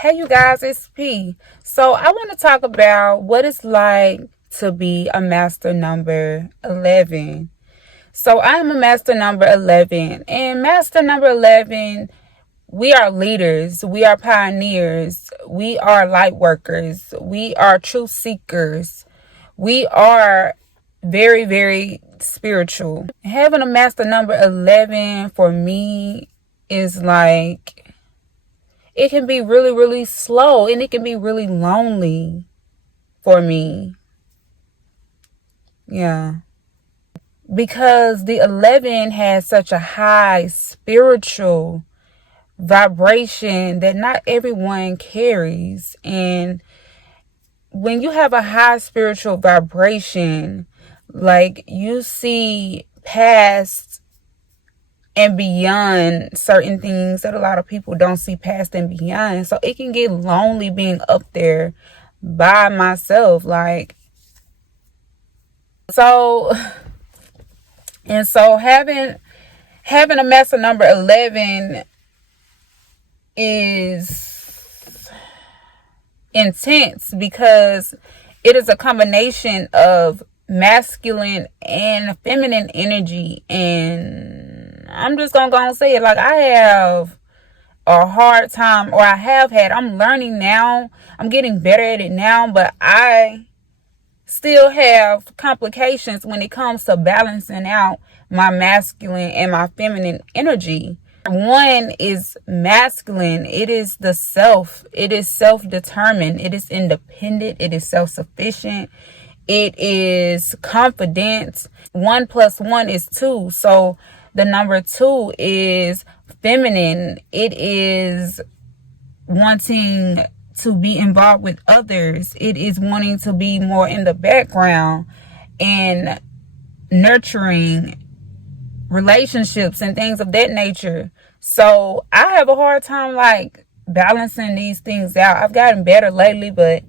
Hey, you guys, it's P. So, I want to talk about what it's like to be a master number 11. So, I'm a master number 11, and master number 11, we are leaders, we are pioneers, we are light workers, we are truth seekers, we are very, very spiritual. Having a master number 11 for me is like, it can be really, really slow and it can be really lonely for me. Yeah. Because the 11 has such a high spiritual vibration that not everyone carries. And when you have a high spiritual vibration, like you see past and beyond certain things that a lot of people don't see past and beyond. So it can get lonely being up there by myself. So having a master number 11 is intense because it is a combination of masculine and feminine energy. And I'm just gonna go and say it, like, I have a hard time, or I have had, I'm learning now, I'm getting better at it now, but I still have complications when it comes to balancing out my masculine and my feminine energy. One is masculine. It is the self. It is self-determined. It is independent. It is self-sufficient. It is confident. 1 + 1 is 2. So the number 2 is feminine. It is wanting to be involved with others. It is wanting to be more in the background and nurturing relationships and things of that nature. So I have a hard time like balancing these things out. I've gotten better lately, but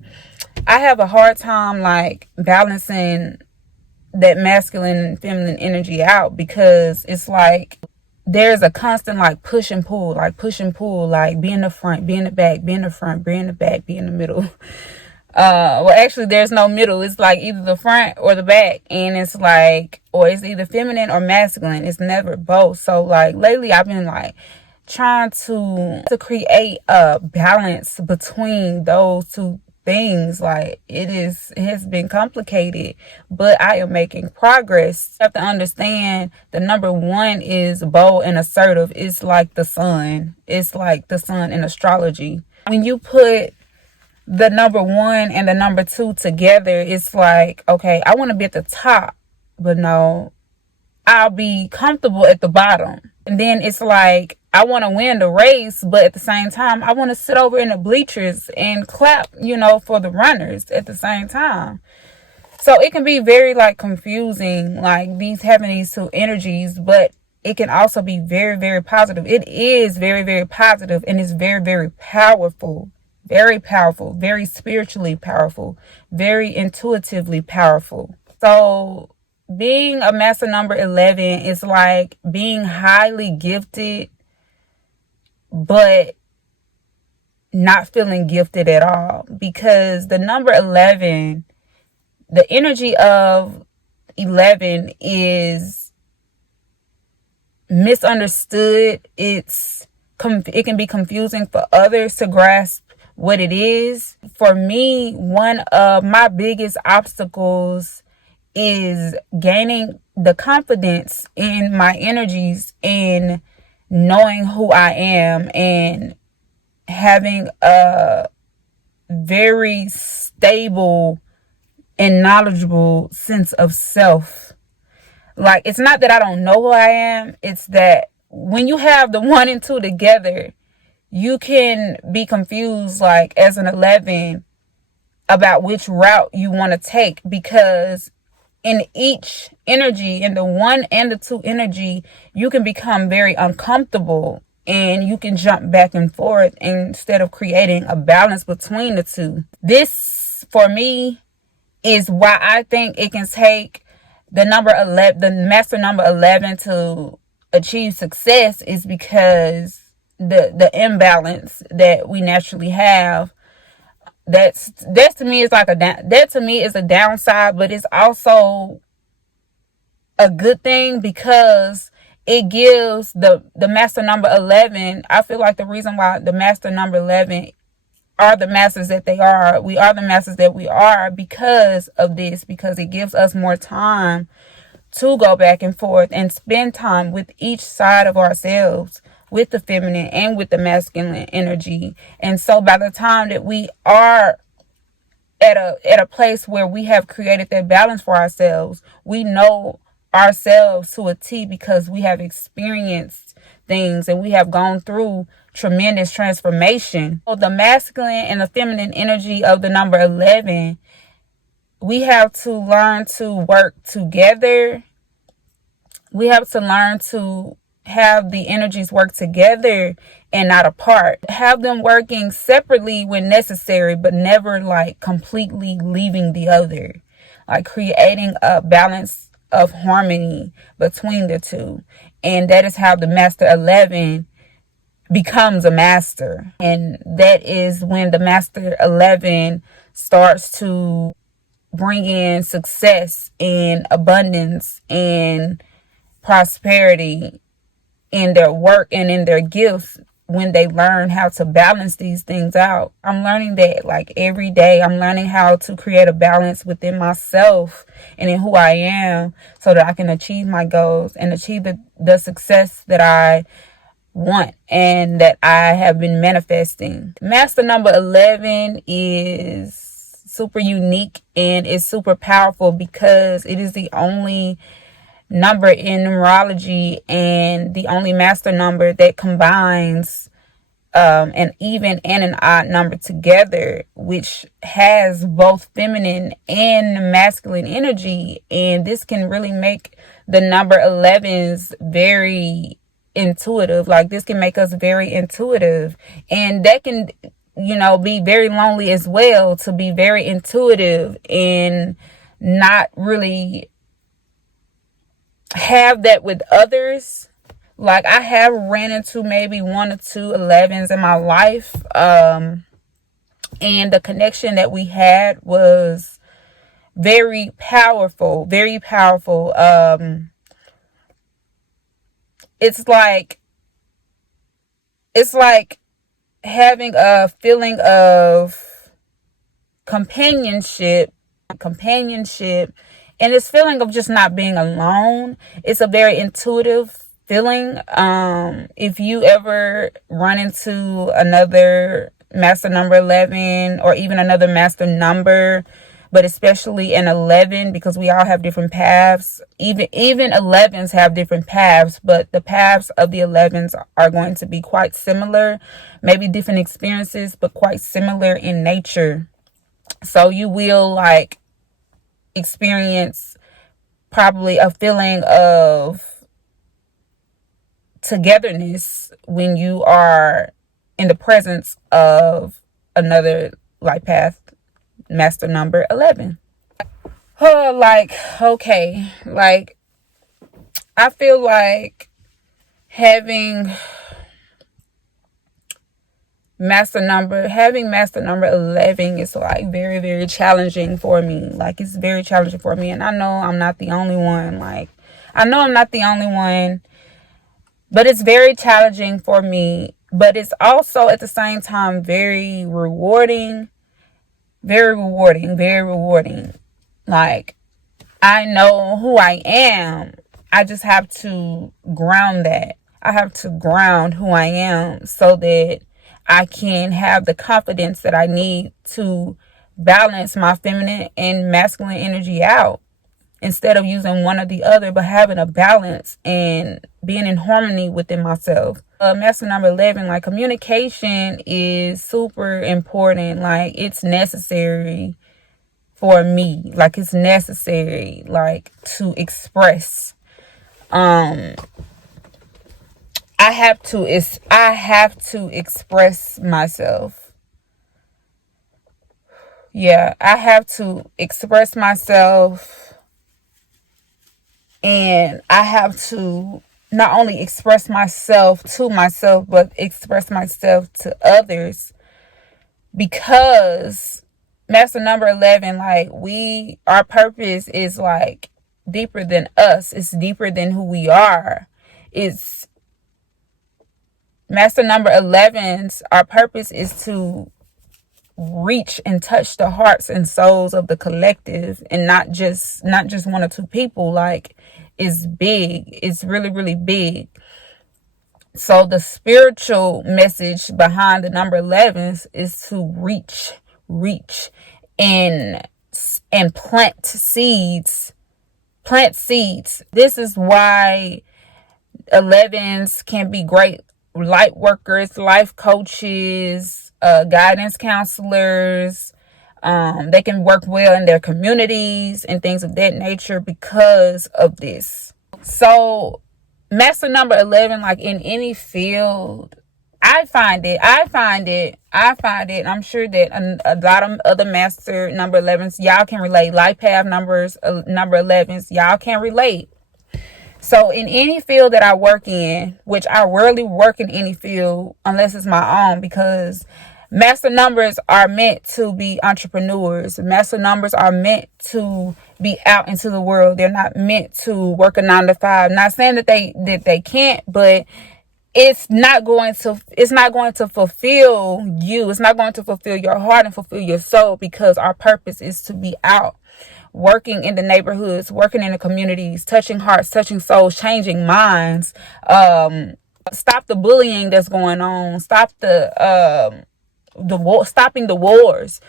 I have a hard time like balancing that masculine and feminine energy out, because it's like there's a constant like push and pull, like be in the front, be in the back, be in the front, be in the back, be in the middle. Well, actually there's no middle. It's like either the front or the back, and it's like, or it's either feminine or masculine. It's never both. So like lately I've been like trying to create a balance between those two things. Like it has been complicated, but I am making progress. You have to understand the number 1 is bold and assertive. It's like the sun. It's like the sun in astrology. When you put the number 1 and the number 2 together, it's like, okay, I want to be at the top, but no, I'll be comfortable at the bottom. And then it's like, I want to win the race, but at the same time, I want to sit over in the bleachers and clap, for the runners at the same time. So it can be very like confusing, like having these two energies, but it can also be very, very positive. It is very, very positive, and it's very, very powerful. Very powerful, very spiritually powerful, very intuitively powerful. So being a master number 11 is like being highly gifted, but not feeling gifted at all, because the number 11, the energy of 11 is misunderstood. It can be confusing for others to grasp what it is. For me, one of my biggest obstacles is gaining the confidence in my energies and knowing who I am and having a very stable and knowledgeable sense of self. Like, it's not that I don't know who I am. It's that when you have the 1 and 2 together, you can be confused, like as an 11, about which route you want to take, because in each energy, in the 1 and the 2 energy, you can become very uncomfortable and you can jump back and forth instead of creating a balance between the two. This, for me, is why I think it can take the number 11, the master number 11, to achieve success, is because the imbalance that we naturally have. That to me is like that to me is a downside, but it's also a good thing because it gives the master number 11. I feel like the reason why the master number 11 are the masters that they are, we are the masters that we are, because of this, because it gives us more time to go back and forth and spend time with each side of ourselves, with the feminine and with the masculine energy. And so by the time that we are at a place where we have created that balance for ourselves, we know ourselves to a T because we have experienced things and we have gone through tremendous transformation. So the masculine and the feminine energy of the number 11, we have to learn to work together. We have to learn to have the energies work together and not apart. Have them working separately when necessary, but never like completely leaving the other. Like creating a balance of harmony between the two. And that is how the master 11 becomes a master. And that is when the master 11 starts to bring in success and abundance and prosperity in their work and in their gifts, when they learn how to balance these things out. I'm learning that like every day. I'm learning how to create a balance within myself and in who I am so that I can achieve my goals and achieve the success that I want and that I have been manifesting. Master number 11 is super unique and is super powerful because it is the only number in numerology and the only master number that combines an even and an odd number together, which has both feminine and masculine energy. And this can really make the number 11s very intuitive. Like this can make us very intuitive, and that can, be very lonely as well, to be very intuitive and not really have that with others. Like I have ran into maybe 1 or 2 11s in my life, and the connection that we had was very powerful, very powerful. It's like having a feeling of companionship, and this feeling of just not being alone. It's a very intuitive feeling. If you ever run into another master number 11 or even another master number, but especially an 11, because we all have different paths. Even 11s have different paths, but the paths of the 11s are going to be quite similar. Maybe different experiences, but quite similar in nature. So you will like experience probably a feeling of togetherness when you are in the presence of another life path master number 11. Okay, I feel like having master number 11 is like very, very challenging for me. Like it's very challenging for me, and I know I'm not the only one. But it's very challenging for me. But it's also at the same time very rewarding. Very rewarding, very rewarding. Like, I know who I am. I just have to ground that. I have to ground who I am so that I can have the confidence that I need to balance my feminine and masculine energy out, instead of using one or the other, but having a balance and being in harmony within myself. Master number 11, like communication is super important. Like it's necessary for me. Like it's necessary, like to express. I have to express myself. Yeah, I have to express myself. And I have to not only express myself to myself, but express myself to others, because master number 11, like, our purpose is like deeper than us. It's deeper than who we are. It's master number 11's, our purpose is to reach and touch the hearts and souls of the collective, and not just one or two people. Like, it's big. It's really, really big. So the spiritual message behind the number 11s is to reach and plant seeds. This is why 11s can be great light workers, life coaches, guidance counselors. They can work well in their communities and things of that nature because of this. So master number 11, like, in any field, I find it, I'm sure that a lot of other master number 11s, y'all can relate. Life path numbers, number 11s, y'all can relate. So in any field that I work in, which I rarely work in any field unless it's my own, because master numbers are meant to be entrepreneurs. Master numbers are meant to be out into the world. They're not meant to work a 9 to 5. Not saying that they can't, but it's not going to fulfill you. It's not going to fulfill your heart and fulfill your soul, because our purpose is to be out, working in the neighborhoods, working in the communities, touching hearts, touching souls, changing minds. Stop the bullying that's going on. Stop stopping the wars.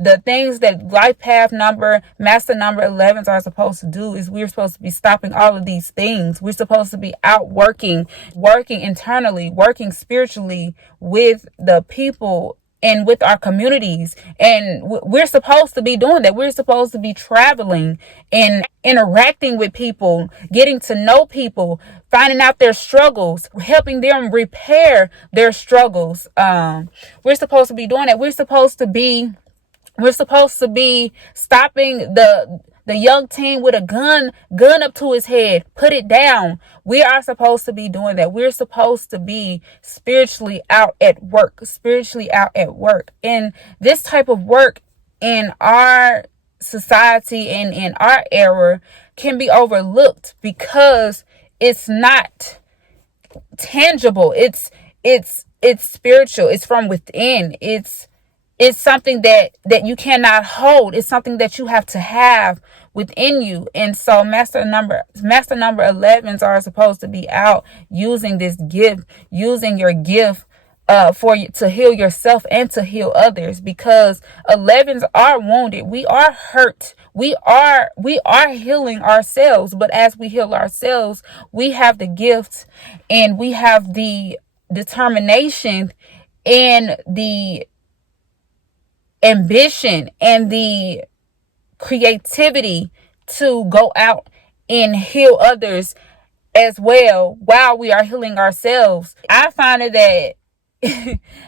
The things that life path number, master number 11s are supposed to do is, we're supposed to be stopping all of these things. We're supposed to be out working internally, working spiritually with the people and with our communities. And we're supposed to be doing that. We're supposed to be traveling and interacting with people, getting to know people, finding out their struggles, helping them repair their struggles. We're supposed to be doing that. We're supposed to be stopping the young teen with a gun up to his head. Put it down. We are supposed to be doing that. We're supposed to be spiritually out at work. And this type of work in our society and in our era can be overlooked because it's not tangible. It's spiritual. It's from within. It's something that you cannot hold. It's something that you have to have within you. And so master number 11s are supposed to be out using this gift, using your gift for you to heal yourself and to heal others, because 11s are wounded. We are hurt. We are healing ourselves, but as we heal ourselves, we have the gifts and we have the determination and the ambition and the creativity to go out and heal others as well while we are healing ourselves. I find it that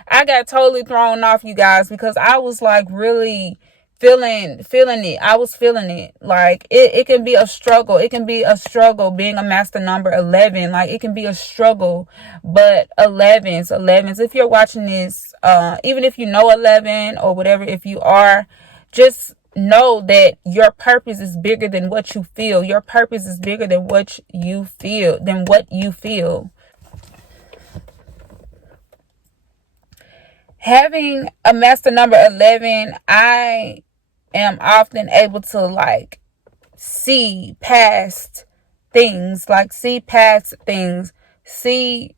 I got totally thrown off, you guys, because I was like really feeling it. I was feeling it. Like it can be a struggle. It can be a struggle being a master number 11. Like it can be a struggle, but 11s, if you're watching this, even if you know 11 or whatever, if you are, just know that your purpose is bigger than what you feel. Your purpose is bigger than what you feel. Having a master number 11, I am often able to like see past things, see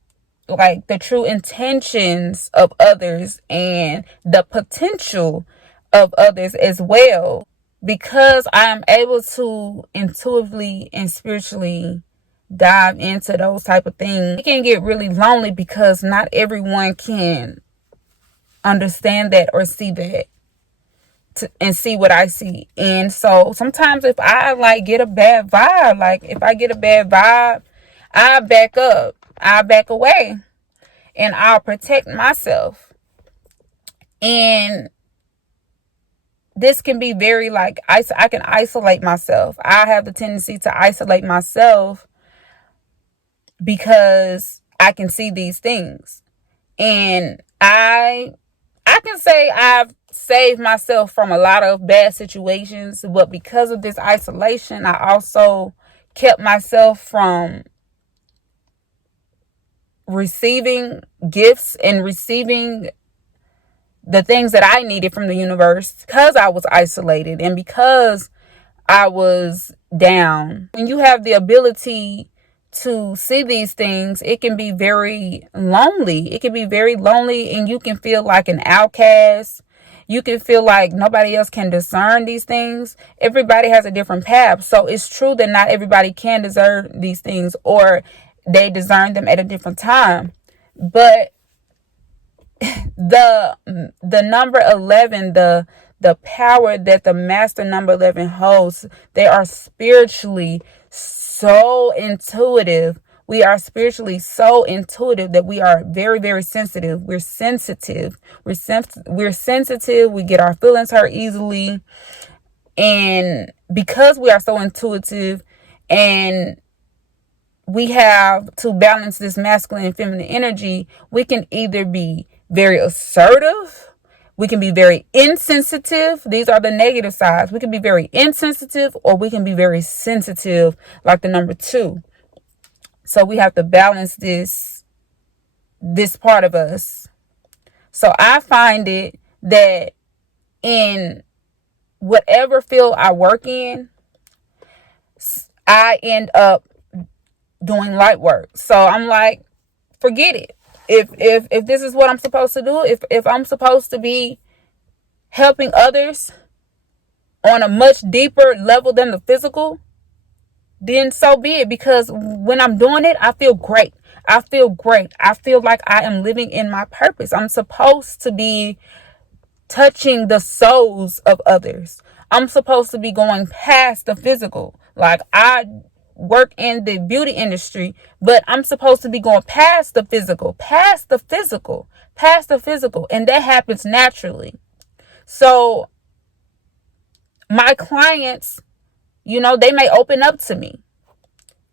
like the true intentions of others and the potential of others as well, because I am able to intuitively and spiritually dive into those type of things. It can get really lonely because not everyone can understand that or see that and see what I see. And so sometimes if I like get a bad vibe, I back up, I back away, and I'll protect myself. And this can be very like I can isolate myself. I have the tendency to isolate myself because I can see these things. And I can say I've saved myself from a lot of bad situations, but because of this isolation, I also kept myself from receiving gifts and receiving the things that I needed from the universe, because I was isolated and because I was down. When you have the ability to see these things, it can be very lonely. It can be very lonely, and you can feel like an outcast. You can feel like nobody else can discern these things. Everybody has a different path. So it's true that not everybody can discern these things, or they discern them at a different time. But the number 11, the power that the master number 11 holds, they are spiritually so intuitive. We are spiritually so intuitive that we are very, very sensitive. We're sensitive. We're sensitive. We get our feelings hurt easily. And because we are so intuitive, and we have to balance this masculine and feminine energy, we can either be very assertive, we can be very insensitive. These are the negative sides. We can be very insensitive, or we can be very sensitive, like the number 2. So we have to balance this part of us. So I find it that in whatever field I work in, I end up doing light work. So I'm like, forget it. If this is what I'm supposed to do, if I'm supposed to be helping others on a much deeper level than the physical, then so be it. Because when I'm doing it, I feel great. I feel great. I feel like I am living in my purpose. I'm supposed to be touching the souls of others. I'm supposed to be going past the physical. Like, I work in the beauty industry, but I'm supposed to be going past the physical, and that happens naturally. So my clients, they may open up to me,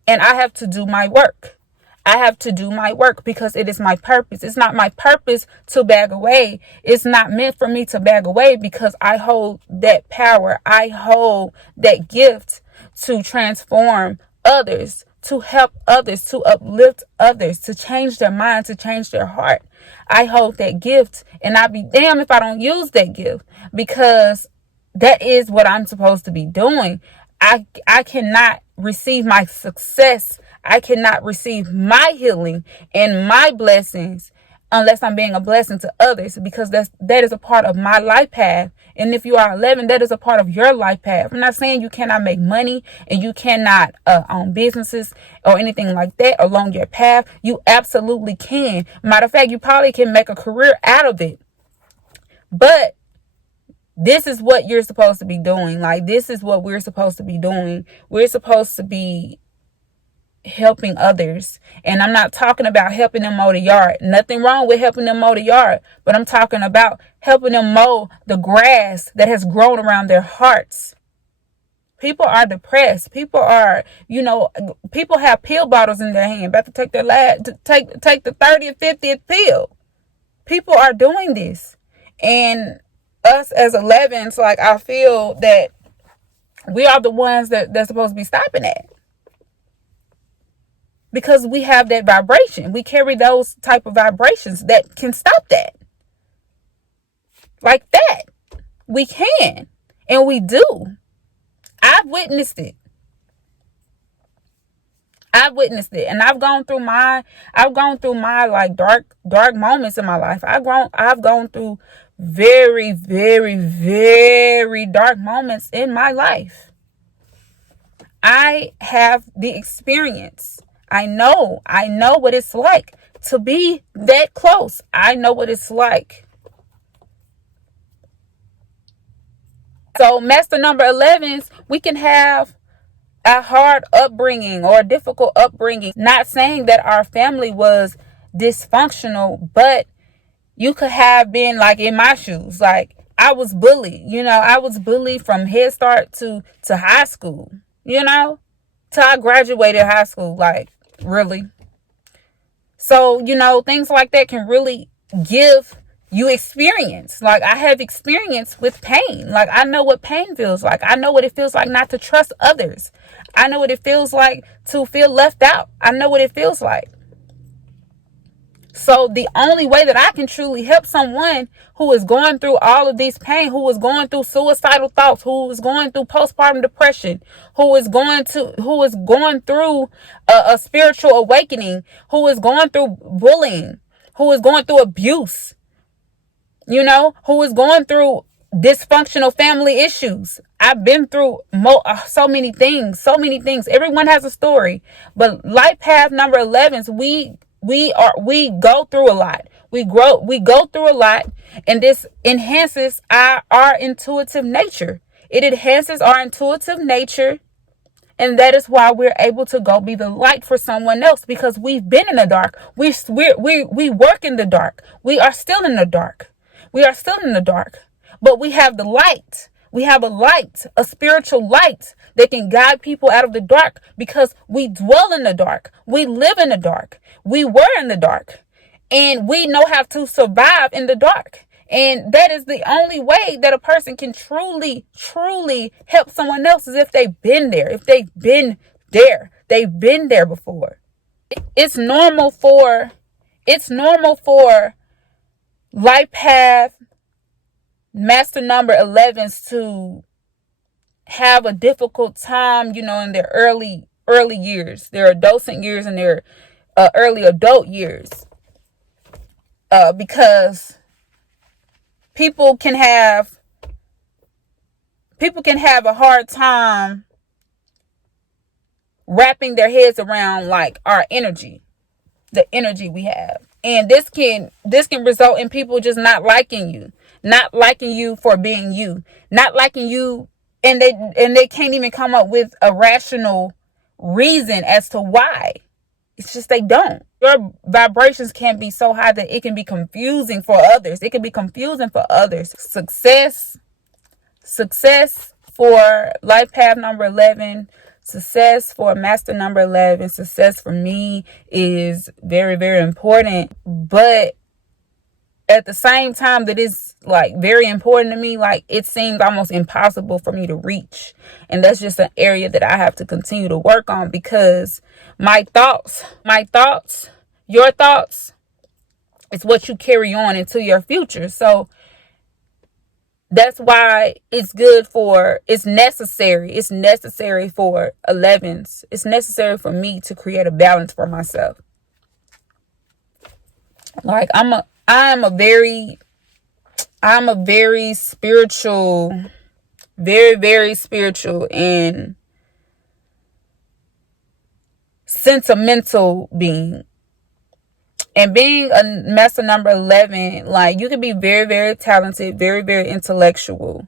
and I have to do my work. I have to do my work because it is my purpose. It's not my purpose to bag away. It's not meant for me to bag away, because I hold that power. I hold that gift to transform others, to help others, to uplift others, to change their mind, to change their heart. I hold that gift, and I'd be damned if I don't use that gift, because that is what I'm supposed to be doing. I cannot receive my success. I cannot receive my healing and my blessings unless I'm being a blessing to others, because that is a part of my life path. And if you are 11, that is a part of your life path. I'm not saying you cannot make money and you cannot own businesses or anything like that along your path. You absolutely can. Matter of fact, you probably can make a career out of it. But this is what you're supposed to be doing. Like, this is what we're supposed to be doing. We're supposed to be helping others. And I'm not talking about helping them mow the yard. Nothing wrong with helping them mow the yard. But I'm talking about helping them mow the grass that has grown around their hearts. People are depressed. People are, people have pill bottles in their hand, about to take take the 30th, 50th pill. People are doing this. And us as 11s, like, I feel that we are the ones that's supposed to be stopping that, because we have that vibration. We carry those type of vibrations that can stop that. Like that. We can. And we do. I've witnessed it. And I've gone through my like dark moments in my life. I've gone through very, very, very dark moments in my life. I have the experience. I know what it's like to be that close. I know what it's like. So master number 11s, we can have a hard upbringing or a difficult upbringing. Not saying that our family was dysfunctional, but you could have been like in my shoes. Like, I was bullied. I was bullied from Head Start to high school, till I graduated high school. Like, really? So, things like that can really give you experience. Like, I have experience with pain. Like, I know what pain feels like. I know what it feels like not to trust others. I know what it feels like to feel left out. I know what it feels like. So the only way that I can truly help someone who is going through all of these pain, who is going through suicidal thoughts, who is going through postpartum depression, who is going through a spiritual awakening, who is going through bullying, who is going through abuse, who is going through dysfunctional family issues. I've been through so many things. Everyone has a story, but life path number 11s, we go through a lot. We go through a lot, and this enhances our intuitive nature. It enhances our intuitive nature, and that is why we're able to go be the light for someone else, because we've been in the dark. We work in the dark. We are still in the dark. But we have the light. We have a light, a spiritual light that can guide people out of the dark, because we dwell in the dark. We live in the dark. We were in the dark, and we know how to survive in the dark. And that is the only way that a person can truly, truly help someone else, is if they've been there. If they've been there, they've been there before. It's normal for life path master number 11s to have a difficult time, in their early years, their adolescent years, and their early adult years, because people can have a hard time wrapping their heads around, like, our energy, the energy we have. And this can result in people just not liking you for being you, not liking you, and they can't even come up with a rational reason as to why. It's just they don't. Your vibrations can be so high that it can be confusing for others. Success for life path number 11, success for master number 11, success for me is very, very important. But at the same time that it's, like, very important to me, like, it seems almost impossible for me to reach. And that's just an area that I have to continue to work on, because my thoughts, your thoughts is what you carry on into your future. So that's why it's necessary for 11s. It's necessary for me to create a balance for myself. Like, I am a very spiritual, very, very spiritual and sentimental being. And being a master number 11, like, you can be very, very talented, very, very intellectual.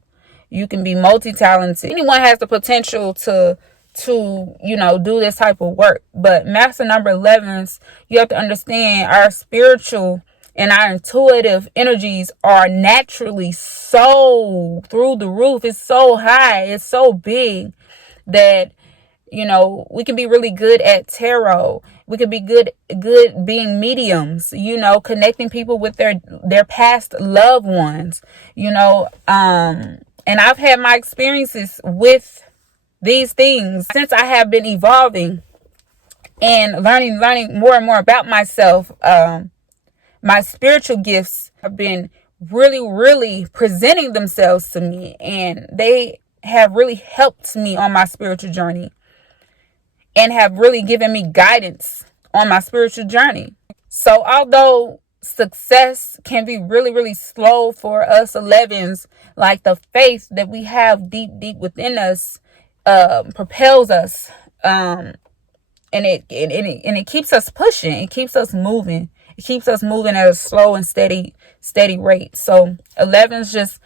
You can be multi-talented. Anyone has the potential to do this type of work. But master number 11s, you have to understand, our spiritual and our intuitive energies are naturally so through the roof. It's so high. It's so big that, we can be really good at tarot. We can be good being mediums, connecting people with their past loved ones, and I've had my experiences with these things since I have been evolving and learning more and more about myself. My spiritual gifts have been really, really presenting themselves to me, and they have really helped me on my spiritual journey and have really given me guidance on my spiritual journey. So although success can be really, really slow for us 11s, like, the faith that we have deep within us propels us, and it keeps us pushing. It keeps us moving. It keeps us moving at a slow and steady rate. So 11s,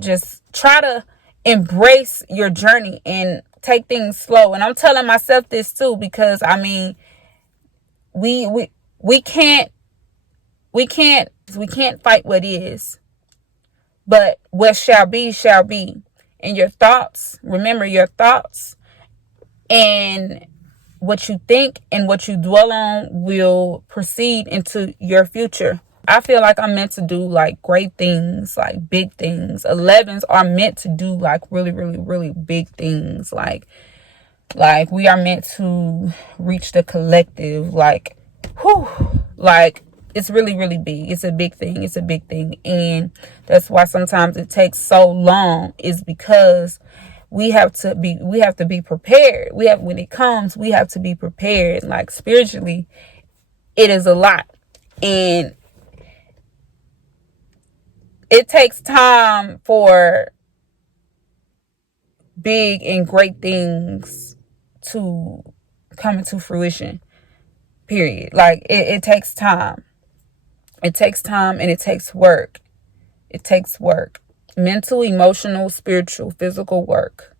just try to embrace your journey and take things slow. And I'm telling myself this too, because we can't fight what is, but what shall be shall be. And your thoughts, remember your thoughts and what you think and what you dwell on will proceed into your future. I feel like I'm meant to do like great things, like big things. 11s are meant to do like really, really, really big things. Like we are meant to reach the collective. Like, whew, like it's really, really big. It's a big thing. It's a big thing. And that's why sometimes it takes so long, is because we have to be prepared. When it comes, we have to be prepared. Like spiritually, it is a lot. And it takes time for big and great things to come into fruition, period. Like it takes time. It takes time and it takes work. It takes work. Mental, emotional, spiritual, physical work.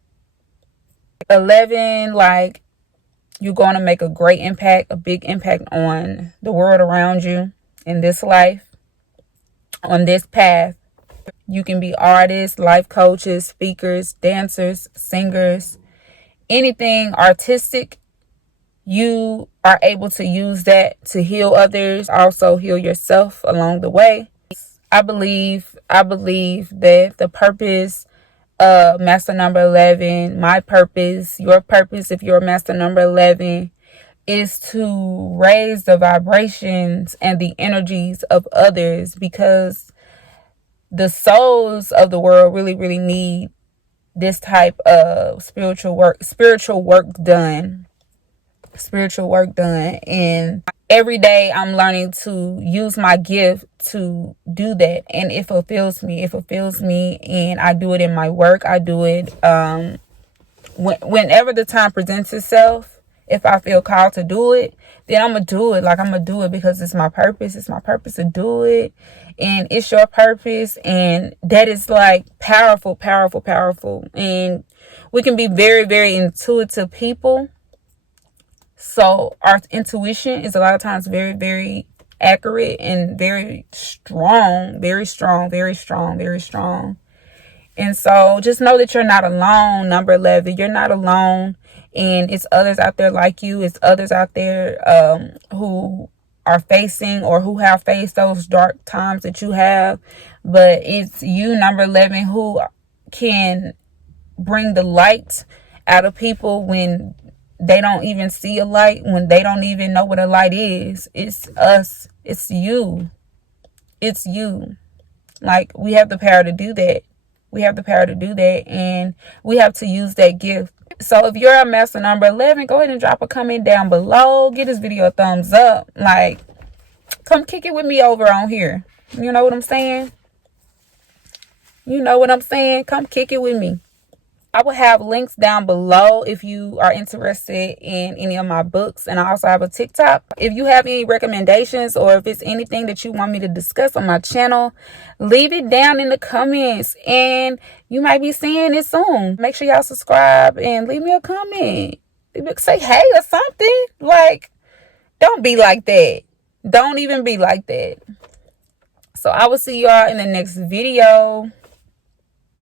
11, like, you're going to make a great impact, a big impact on the world around you, in this life, on this path. You can be artists, life coaches, speakers, dancers, singers, anything artistic. You are able to use that to heal others, also heal yourself along the way. I believe that the purpose of master number 11, my purpose, your purpose if you're a master number 11, is to raise the vibrations and the energies of others, because the souls of the world really, really need this type of spiritual work done. And every day I'm learning to use my gift to do that, and it fulfills me. And I do it in my work. I do it whenever the time presents itself. If I feel called to do it, then I'm gonna do it. Like, I'm gonna do it because it's my purpose to do it, and it's your purpose. And that is like powerful. And we can be very, very intuitive people. So our intuition is a lot of times very, very accurate and very strong. And so just know that you're not alone, number 11. You're not alone. And it's others out there like you. It's others out there who are facing or who have faced those dark times that you have. But it's you, number 11, who can bring the light out of people when they don't even see a light, when they don't even know what a light is. It's us. It's you. Like, we have the power to do that. And we have to use that gift. So if you're a master number 11, go ahead and drop a comment down below. Give this video a thumbs up. Like, come kick it with me over on here. You know what I'm saying? Come kick it with me. I will have links down below if you are interested in any of my books. And I also have a TikTok. If you have any recommendations, or if it's anything that you want me to discuss on my channel, leave it down in the comments, and you might be seeing it soon. Make sure y'all subscribe and leave me a comment. Say hey or something. Like, don't be like that. Don't even be like that. So I will see y'all in the next video.